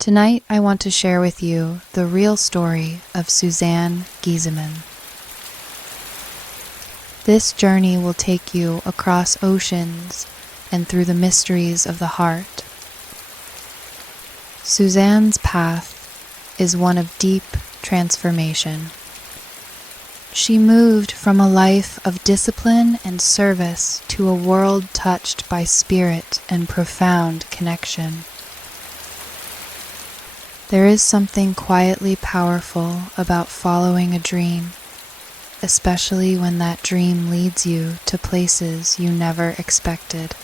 Tonight, I want to share with you the real story of Suzanne Giesemann. This journey will take you across oceans and through the mysteries of the heart. Suzanne's path is one of deep transformation. She moved from a life of discipline and service to a world touched by spirit and profound connection. There is something quietly powerful about following a dream, especially when that dream leads you to places you never expected.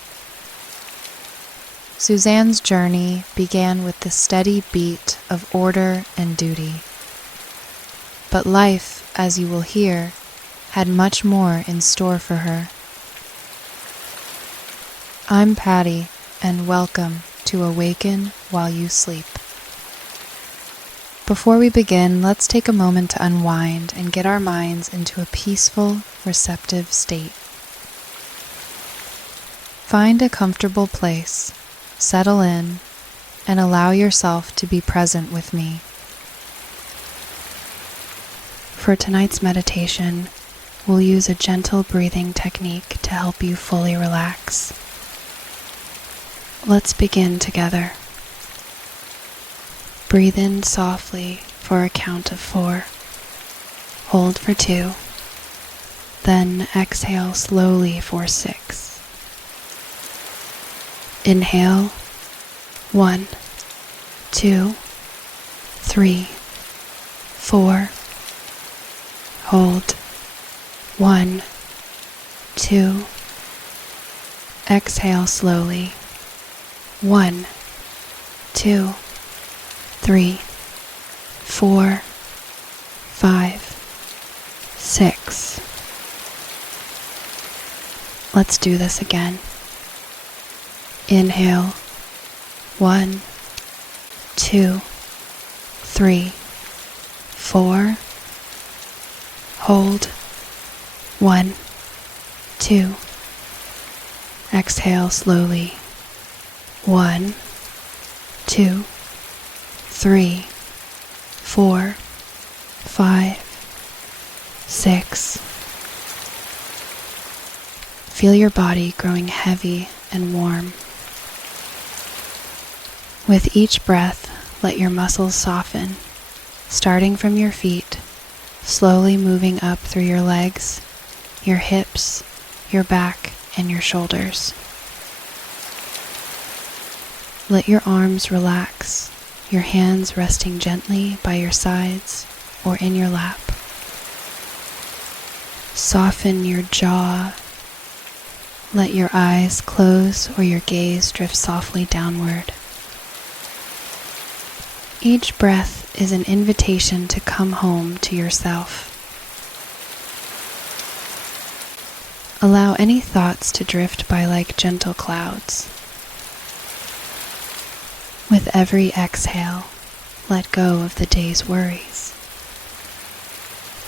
Suzanne's journey began with the steady beat of order and duty. But life, as you will hear, had much more in store for her. I'm Patty, and welcome to Awaken While You Sleep. Before we begin, let's take a moment to unwind and get our minds into a peaceful, receptive state. Find a comfortable place, settle in, and allow yourself to be present with me. For tonight's meditation, we'll use a gentle breathing technique to help you fully relax. Let's begin together. Breathe in softly for a count of 4. Hold for 2. Then exhale slowly for 6. Inhale. 1, 2, 3, 4. Hold. 1, 2. Exhale slowly. 1, 2, 3, 4, 5, 6. Let's do this again. Inhale. 1, 2, 3, 4. Hold. 1, 2. Exhale slowly. 1, 2, 3, 4, 5, 6. Feel your body growing heavy and warm. With each breath, let your muscles soften, starting from your feet, slowly moving up through your legs, your hips, your back, and your shoulders. Let your arms relax, your hands resting gently by your sides or in your lap. Soften your jaw. Let your eyes close or your gaze drift softly downward. Each breath is an invitation to come home to yourself. Allow any thoughts to drift by like gentle clouds. With every exhale, let go of the day's worries.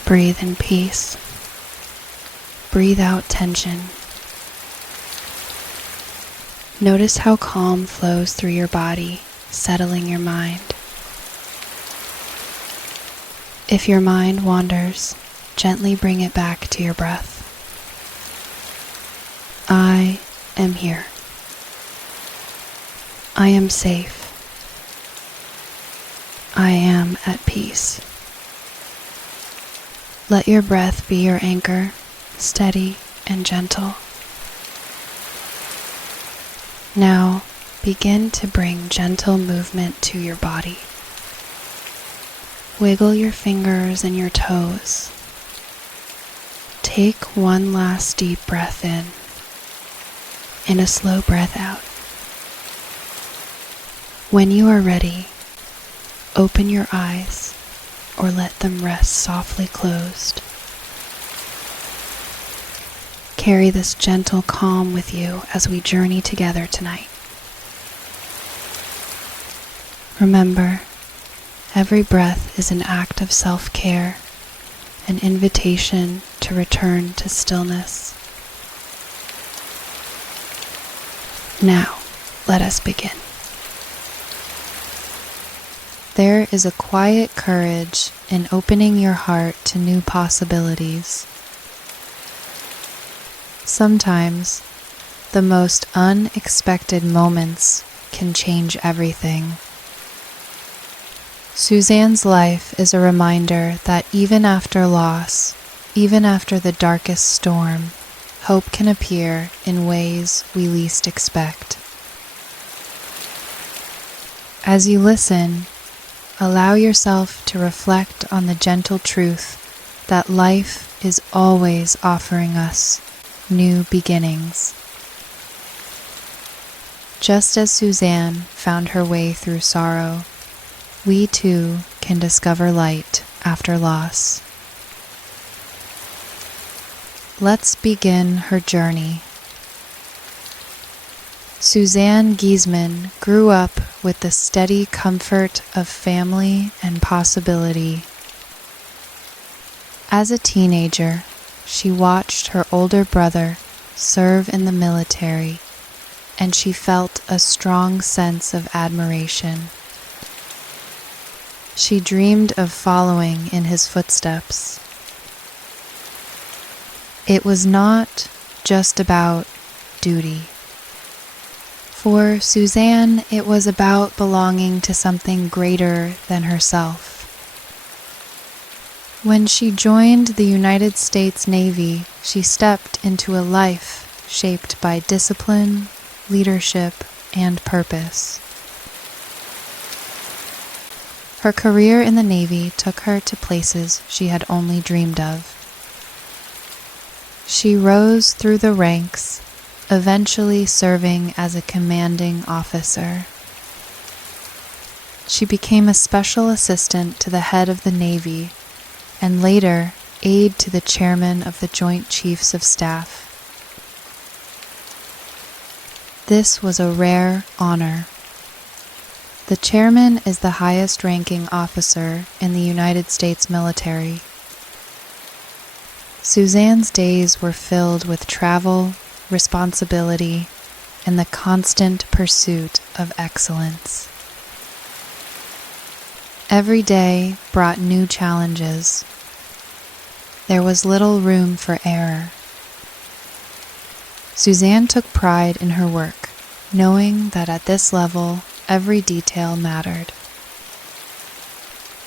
Breathe in peace. Breathe out tension. Notice how calm flows through your body, settling your mind. If your mind wanders, gently bring it back to your breath. I am here. I am safe. I am at peace. Let your breath be your anchor, steady and gentle. Now, begin to bring gentle movement to your body. Wiggle your fingers and your toes. Take one last deep breath in and a slow breath out. When you are ready, open your eyes or let them rest softly closed. Carry this gentle calm with you as we journey together tonight. Remember, every breath is an act of self-care, an invitation to return to stillness. Now, let us begin. there is a quiet courage in opening your heart to new possibilities. Sometimes, the most unexpected moments can change everything. Suzanne's life is a reminder that even after loss, even after the darkest storm, hope can appear in ways we least expect. As you listen, allow yourself to reflect on the gentle truth that life is always offering us new beginnings. Just as Suzanne found her way through sorrow, we too can discover light after loss. Let's begin her journey. Suzanne Giesemann grew up with the steady comfort of family and possibility. As a teenager, she watched her older brother serve in the military, and she felt a strong sense of admiration. She dreamed of following in his footsteps. It was not just about duty. For Suzanne, it was about belonging to something greater than herself. When she joined the United States Navy, she stepped into a life shaped by discipline, leadership, and purpose. Her career in the Navy took her to places she had only dreamed of. She rose through the ranks, eventually serving as a commanding officer. She became a special assistant to the head of the Navy and later aide to the chairman of the Joint Chiefs of Staff. This was a rare honor. The chairman is the highest-ranking officer in the United States military. Suzanne's days were filled with travel, responsibility, and the constant pursuit of excellence. Every day brought new challenges. There was little room for error. Suzanne took pride in her work, knowing that at this level, every detail mattered.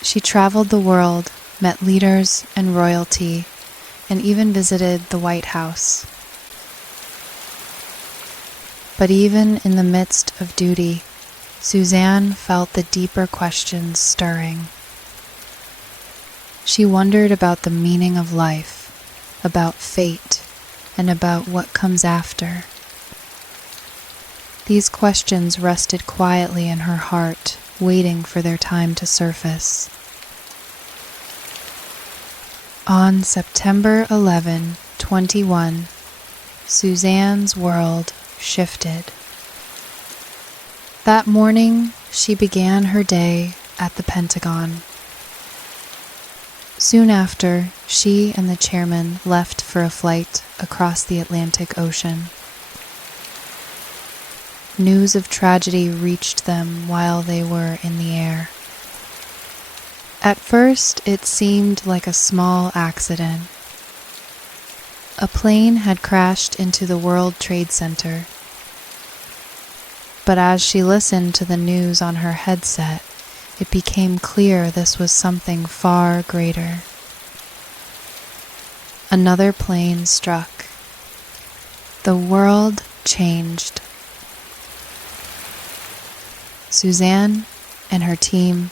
She traveled the world, met leaders and royalty, and even visited the White House. But even in the midst of duty, Suzanne felt the deeper questions stirring. She wondered about the meaning of life, about fate, and about what comes after. These questions rested quietly in her heart, waiting for their time to surface. On September 11, 21, Suzanne's world shifted. That morning, she began her day at the Pentagon. Soon after, she and the chairman left for a flight across the Atlantic Ocean. News of tragedy reached them while they were in the air. At first, it seemed like a small accident. A plane had crashed into the World Trade Center. But as she listened to the news on her headset, it became clear this was something far greater. Another plane struck. The world changed. Suzanne and her team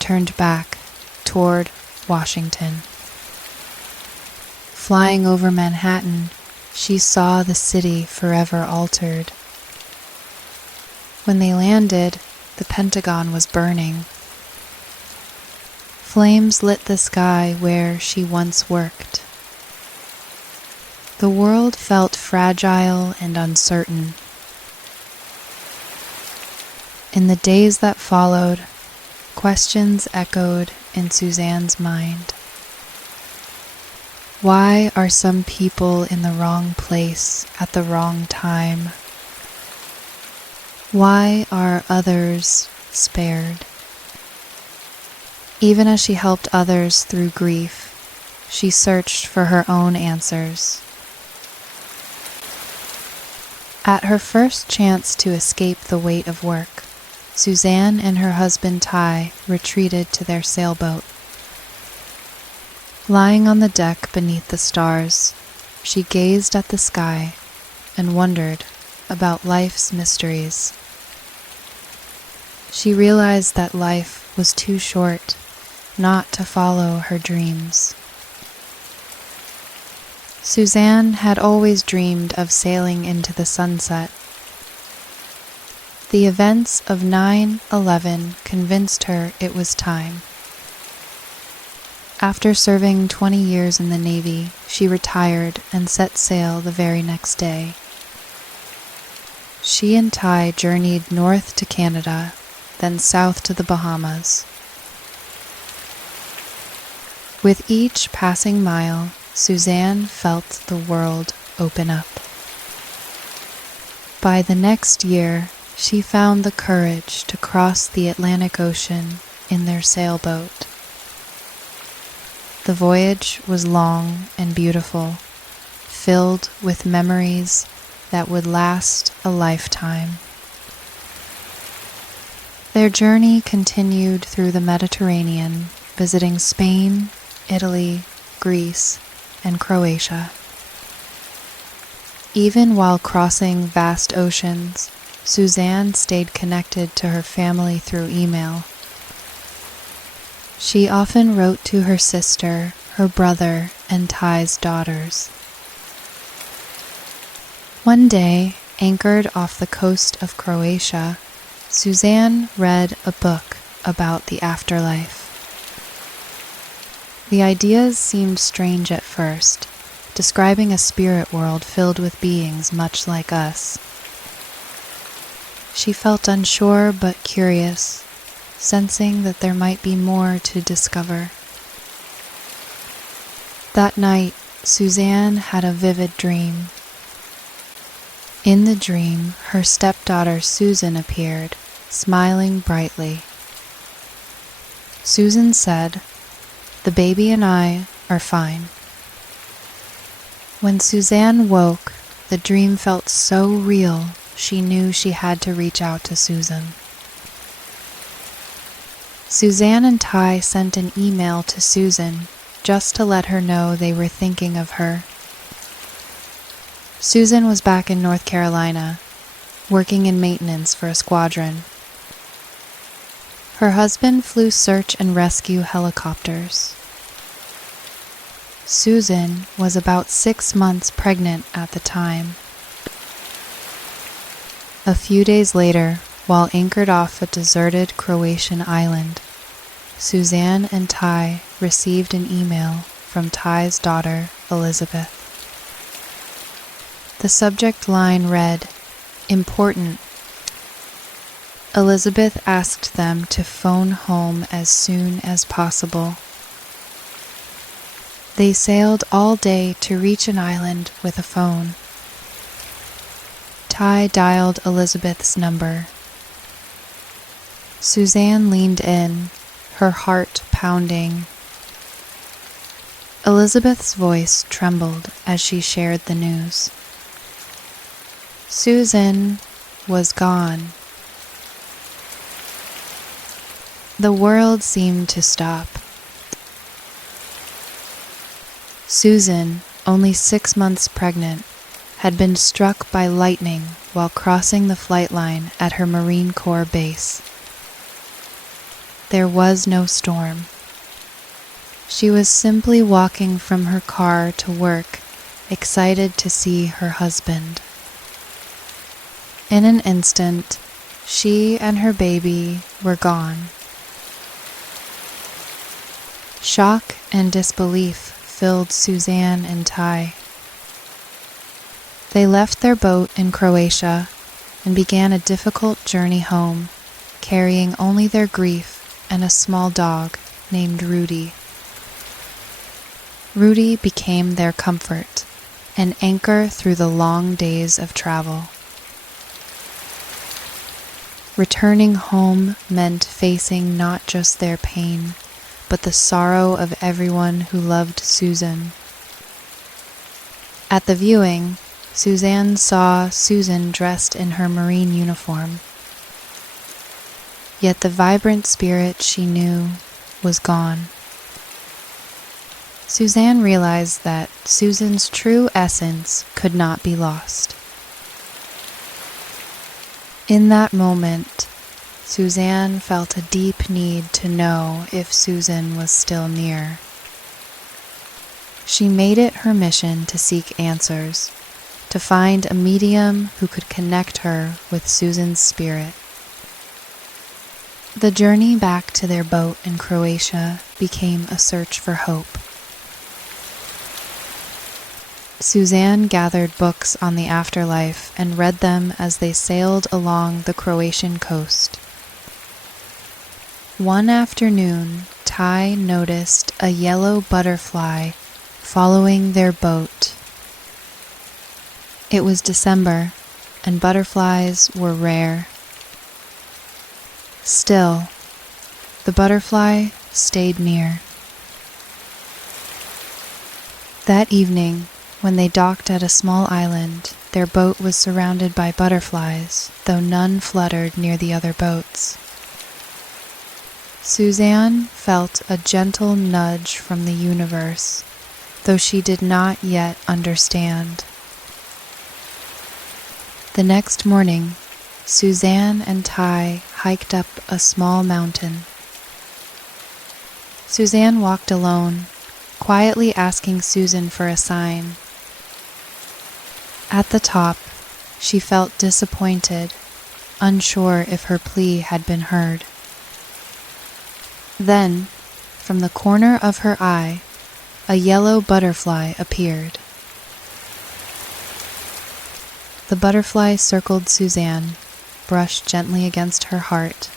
turned back toward Washington. Flying over Manhattan, she saw the city forever altered. When they landed, the Pentagon was burning. Flames lit the sky where she once worked. The world felt fragile and uncertain. In the days that followed, questions echoed in Suzanne's mind. Why are some people in the wrong place at the wrong time? Why are others spared? Even as she helped others through grief, she searched for her own answers. At her first chance to escape the weight of work, Suzanne and her husband Ty retreated to their sailboat. Lying on the deck beneath the stars, she gazed at the sky and wondered about life's mysteries. She realized that life was too short not to follow her dreams. Suzanne had always dreamed of sailing into the sunset. The events of 9/11 convinced her it was time. After serving 20 years in the Navy, she retired and set sail the very next day. She and Ty journeyed north to Canada, then south to the Bahamas. With each passing mile, Suzanne felt the world open up. By the next year, she found the courage to cross the Atlantic Ocean in their sailboat. The voyage was long and beautiful, filled with memories that would last a lifetime. Their journey continued through the Mediterranean, visiting Spain, Italy, Greece, and Croatia. Even while crossing vast oceans, Suzanne stayed connected to her family through email. She often wrote to her sister, her brother, and Ty's daughters. One day, anchored off the coast of Croatia, Suzanne read a book about the afterlife. The ideas seemed strange at first, describing a spirit world filled with beings much like us. She felt unsure but curious, sensing that there might be more to discover. That night, Suzanne had a vivid dream. In the dream, her stepdaughter Susan appeared, smiling brightly. Susan said, "The baby and I are fine." When Suzanne woke, the dream felt so real, she knew she had to reach out to Susan. Suzanne and Ty sent an email to Susan just to let her know they were thinking of her. Susan was back in North Carolina, working in maintenance for a squadron. Her husband flew search and rescue helicopters. Susan was about 6 months pregnant at the time. A few days later, while anchored off a deserted Croatian island, Suzanne and Ty received an email from Ty's daughter, Elizabeth. The subject line read, "Important." Elizabeth asked them to phone home as soon as possible. They sailed all day to reach an island with a phone. Ty dialed Elizabeth's number. Suzanne leaned in, her heart pounding. Elizabeth's voice trembled as she shared the news. Susan was gone. The world seemed to stop. Susan, only 6 months pregnant, had been struck by lightning while crossing the flight line at her Marine Corps base. There was no storm. She was simply walking from her car to work, excited to see her husband. In an instant, she and her baby were gone. Shock and disbelief filled Suzanne and Ty. They left their boat in Croatia and began a difficult journey home, carrying only their grief and a small dog named Rudy. Rudy became their comfort, an anchor through the long days of travel. Returning home meant facing not just their pain, but the sorrow of everyone who loved Susan. At the viewing, Suzanne saw Susan dressed in her Marine uniform. Yet the vibrant spirit she knew was gone. Suzanne realized that Susan's true essence could not be lost. In that moment, Suzanne felt a deep need to know if Susan was still near. She made it her mission to seek answers, to find a medium who could connect her with Susan's spirit. The journey back to their boat in Croatia became a search for hope. Suzanne gathered books on the afterlife and read them as they sailed along the Croatian coast. One afternoon, Ty noticed a yellow butterfly following their boat. It was December, and butterflies were rare. Still, the butterfly stayed near. That evening, when they docked at a small island, their boat was surrounded by butterflies, though none fluttered near the other boats. Suzanne felt a gentle nudge from the universe, though she did not yet understand. The next morning, Suzanne and Ty hiked up a small mountain. Suzanne walked alone, quietly asking Susan for a sign. At the top, she felt disappointed, unsure if her plea had been heard. Then, from the corner of her eye, a yellow butterfly appeared. The butterfly circled Suzanne, brushed gently against her heart,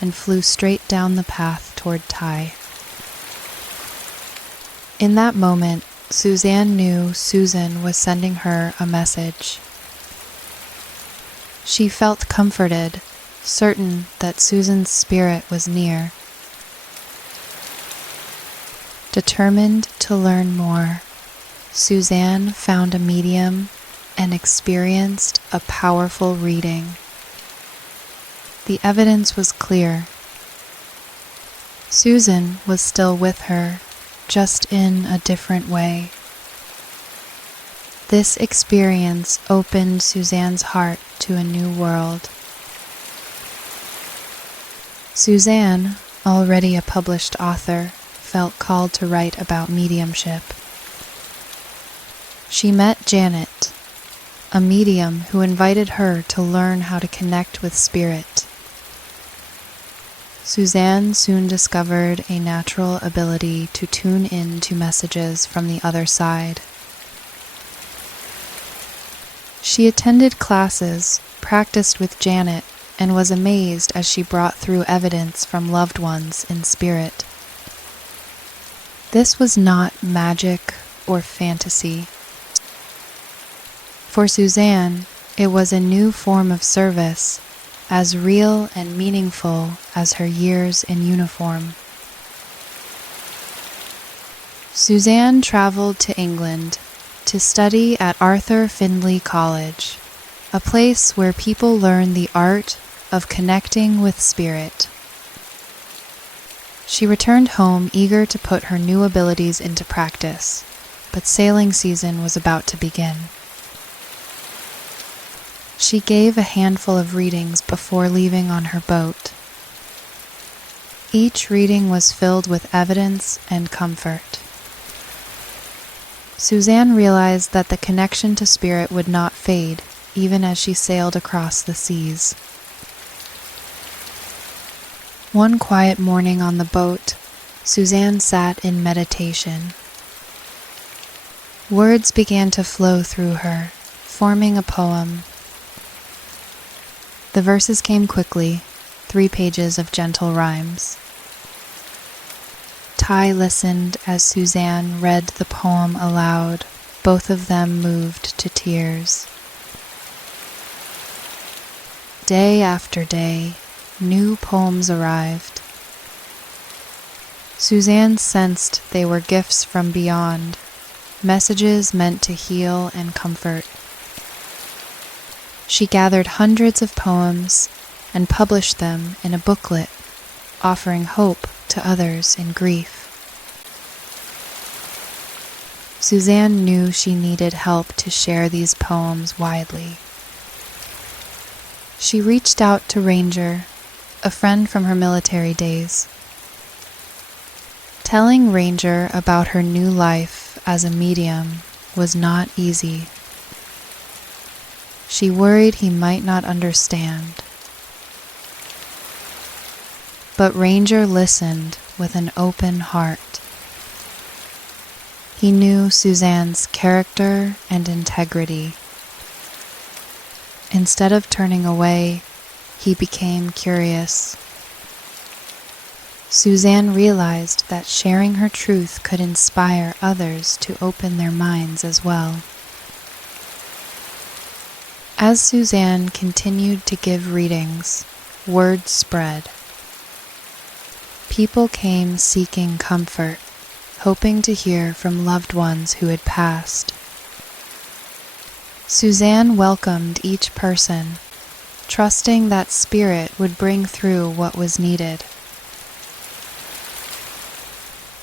and flew straight down the path toward Ty. In that moment, Suzanne knew Susan was sending her a message. She felt comforted, certain that Susan's spirit was near. Determined to learn more, Suzanne found a medium and experienced a powerful reading. The evidence was clear. Susan was still with her, just in a different way. This experience opened Suzanne's heart to a new world. Suzanne, already a published author, felt called to write about mediumship. She met Janet, a medium who invited her to learn how to connect with spirit. Suzanne soon discovered a natural ability to tune in to messages from the other side. She attended classes, practiced with Janet, and was amazed as she brought through evidence from loved ones in spirit. This was not magic or fantasy. For Suzanne, it was a new form of service, as real and meaningful as her years in uniform. Suzanne traveled to England to study at Arthur Findlay College, a place where people learn the art of connecting with spirit. She returned home eager to put her new abilities into practice, but sailing season was about to begin. She gave a handful of readings before leaving on her boat. Each reading was filled with evidence and comfort. Suzanne realized that the connection to spirit would not fade, even as she sailed across the seas. One quiet morning on the boat, Suzanne sat in meditation. Words began to flow through her, forming a poem. The verses came quickly, 3 pages of gentle rhymes. Ty listened as Suzanne read the poem aloud, both of them moved to tears. Day after day, new poems arrived. Suzanne sensed they were gifts from beyond, messages meant to heal and comfort. She gathered hundreds of poems and published them in a booklet, offering hope to others in grief. Suzanne knew she needed help to share these poems widely. She reached out to Ranger, a friend from her military days. Telling Ranger about her new life as a medium was not easy. She worried he might not understand. But Ranger listened with an open heart. He knew Suzanne's character and integrity. Instead of turning away, he became curious. Suzanne realized that sharing her truth could inspire others to open their minds as well. As Suzanne continued to give readings, word spread. People came seeking comfort, hoping to hear from loved ones who had passed. Suzanne welcomed each person, trusting that spirit would bring through what was needed.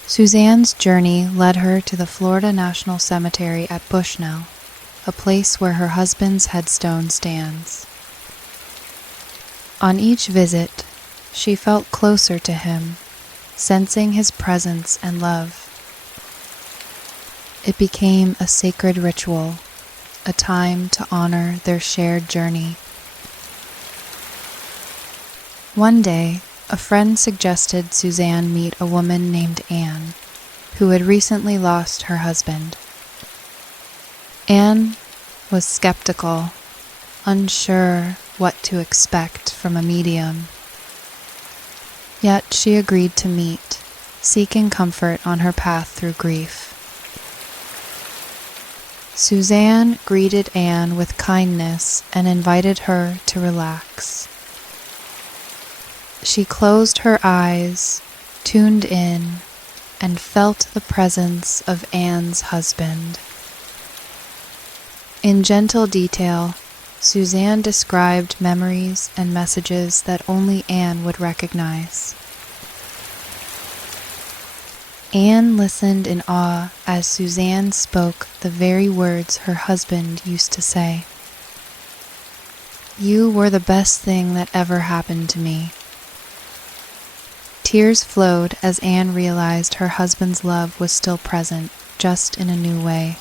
Suzanne's journey led her to the Florida National Cemetery at Bushnell, a place where her husband's headstone stands. On each visit, she felt closer to him, sensing his presence and love. It became a sacred ritual, a time to honor their shared journey. One day, a friend suggested Suzanne meet a woman named Anne, who had recently lost her husband. Anne was skeptical, unsure what to expect from a medium. Yet she agreed to meet, seeking comfort on her path through grief. Suzanne greeted Anne with kindness and invited her to relax. She closed her eyes, tuned in, and felt the presence of Anne's husband. In gentle detail, Suzanne described memories and messages that only Anne would recognize. Anne listened in awe as Suzanne spoke the very words her husband used to say. "You were the best thing that ever happened to me." Tears flowed as Anne realized her husband's love was still present, just in a new way.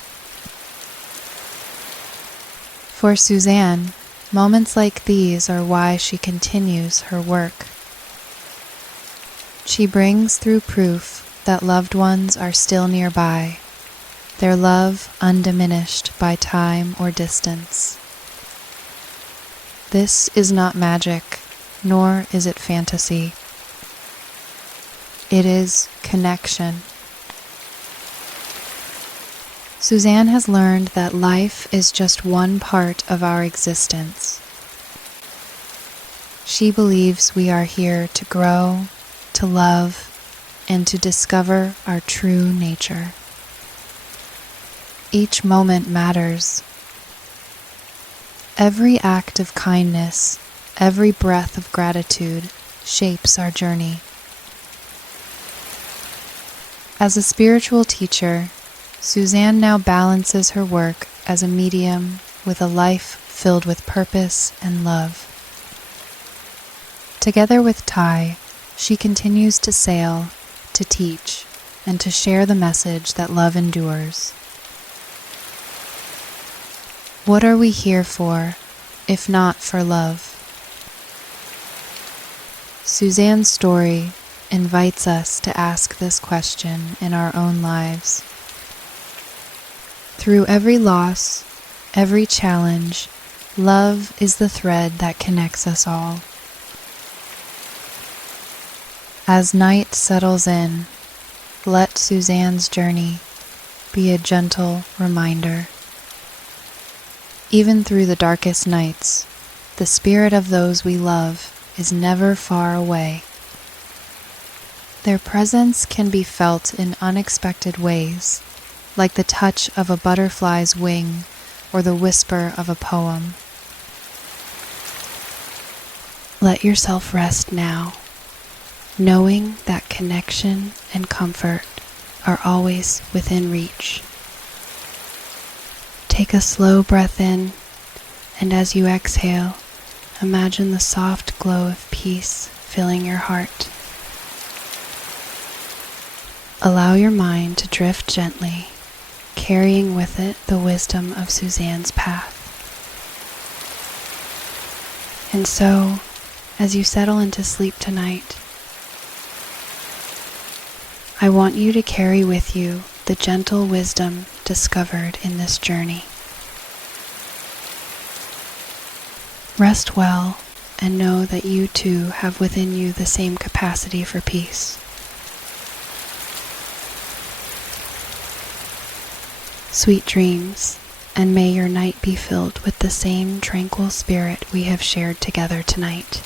For Suzanne, moments like these are why she continues her work. She brings through proof that loved ones are still nearby, their love undiminished by time or distance. This is not magic, nor is it fantasy. It is connection. Suzanne has learned that life is just one part of our existence. She believes we are here to grow, to love, and to discover our true nature. Each moment matters. Every act of kindness, every breath of gratitude shapes our journey. As a spiritual teacher, Suzanne now balances her work as a medium with a life filled with purpose and love. Together with Ty, she continues to sail, to teach, and to share the message that love endures. What are we here for, if not for love? Suzanne's story invites us to ask this question in our own lives. Through every loss, every challenge, love is the thread that connects us all. As night settles in, let Suzanne's journey be a gentle reminder. Even through the darkest nights, the spirit of those we love is never far away. Their presence can be felt in unexpected ways, like the touch of a butterfly's wing or the whisper of a poem. Let yourself rest now, knowing that connection and comfort are always within reach. Take a slow breath in, and as you exhale, imagine the soft glow of peace filling your heart. Allow your mind to drift gently, carrying with it the wisdom of Suzanne's path. And so, as you settle into sleep tonight, I want you to carry with you the gentle wisdom discovered in this journey. Rest well and know that you too have within you the same capacity for peace. Sweet dreams, and may your night be filled with the same tranquil spirit we have shared together tonight.